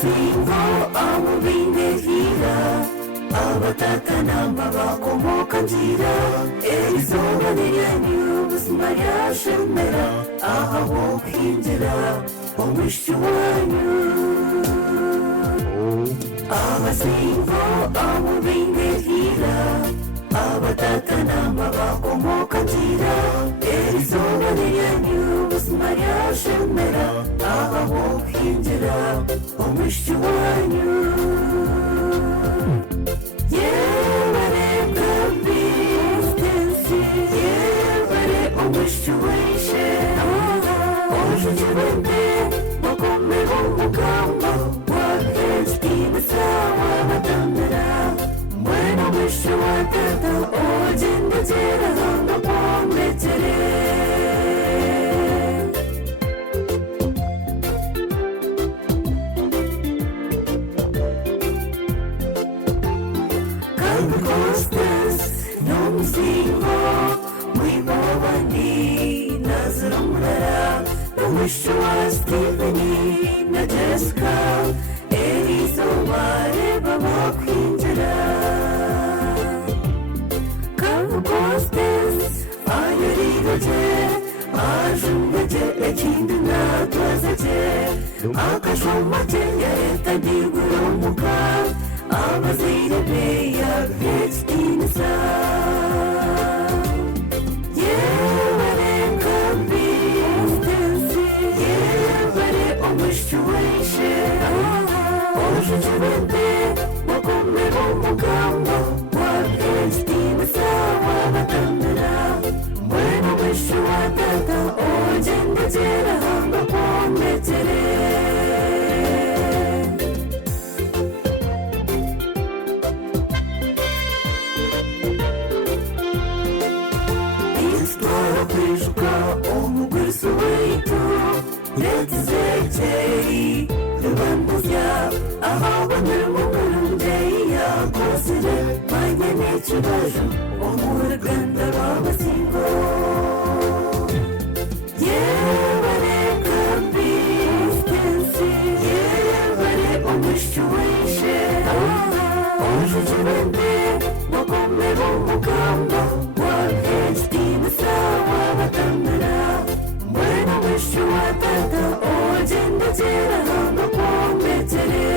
Singo amubindehira abatakanama bakomoka ngira izuba niryanyu ubuzima ryashemera aha ho kwinjira umwishywa wanyu abasingo amubindehira abatakanama bakomoka ngira izuba niryanyu ubuzima ryashemera aha ho kwinjira umwishywa wanyu Wish Stephanie na Jessica Erizo wareba bakwinjira Kagostes ayiriroje ajungeje ekindi natwazeje akashomake yahitadigurumuka abazire beya vetstinisa Chibajo, umuruganda w'abasingo yebare kabistensi yebare umwishyuwishe ujujubende bagome b'umugamba wa HD musawa batandara mwene umwishyuwa tata ugenda gera hano kumbetere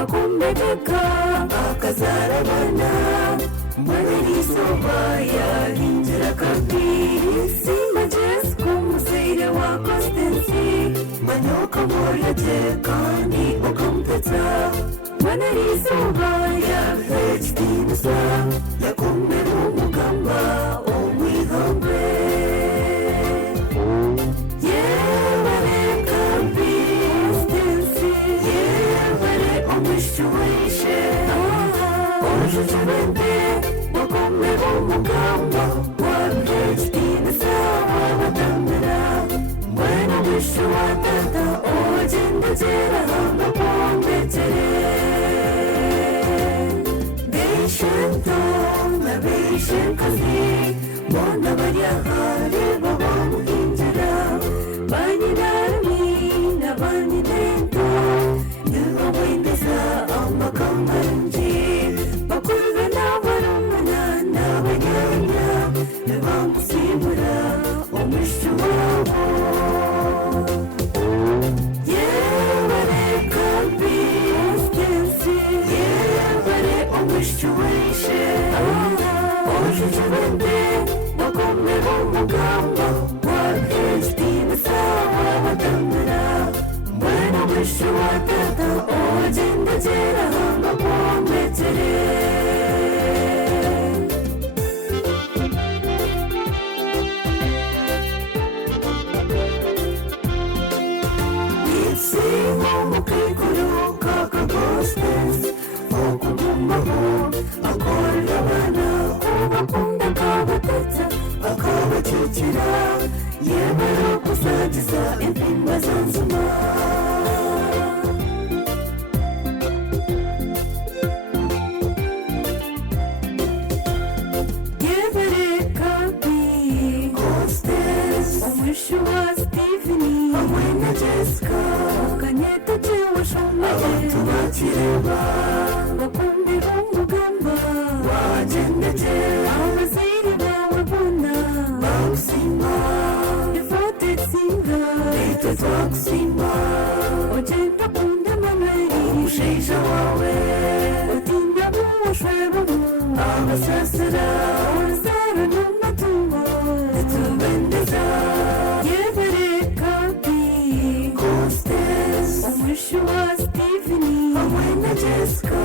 akumbeka akazarabana mwanirizoba yahinjira kabiri simajes kumuseire wa Constancy manyoka moryaje kandi ukampeta mwanirizoba ya HD musa yakumbera umugamba umwihangwe ujujubende bagome b'umugamba wa HD musawa batandara mwene umwishyuwa tata ugenda gera hano kumbetere Beishento na Beishenkazi mbona baryahare babamuhinjira banyinarami na banyinento nibawendeza amakambanji bakurwe n'abarumuna n'abanyanya nibamusimbura umwishywa wabo yebare kabistensi yebare umwishyuwishe ujujubende bagome b'umugamba wa HD musawa batandara mwene umwishyuwa tata ugenda gera hano kumbetere itsingo mukikuru kakagostes okugumaho akorera abana ubakunda akabatetsa akabakikira yemera abasagiza impimba zanzuma Umwishuwa Stephanie hamwe na Jessica Kanyeta jewe shomeje abantu bakireba bakumbira umugamba wagendeje abaziri bawe bona bawusima ifote tsinga ite twakusima ugenda kunda manweri umusheja wawe utinda muwashweba abasasira uzara n'amatungo itubendeza Umwishuwa Stephanie hamwe na Jessica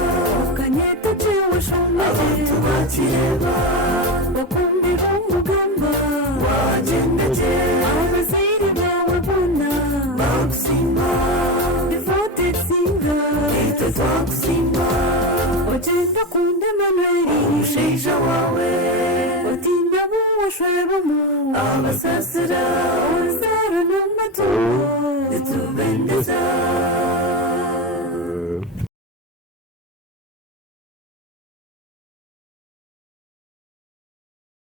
Kanyeta jewe shomeje abantu bakireba bakumbira umugamba wagendeje abaziri bawe bona bawusima ifote tsinga ite twakusima ugenda kunda manweri umusheja wawe utinda muwashweba abasasira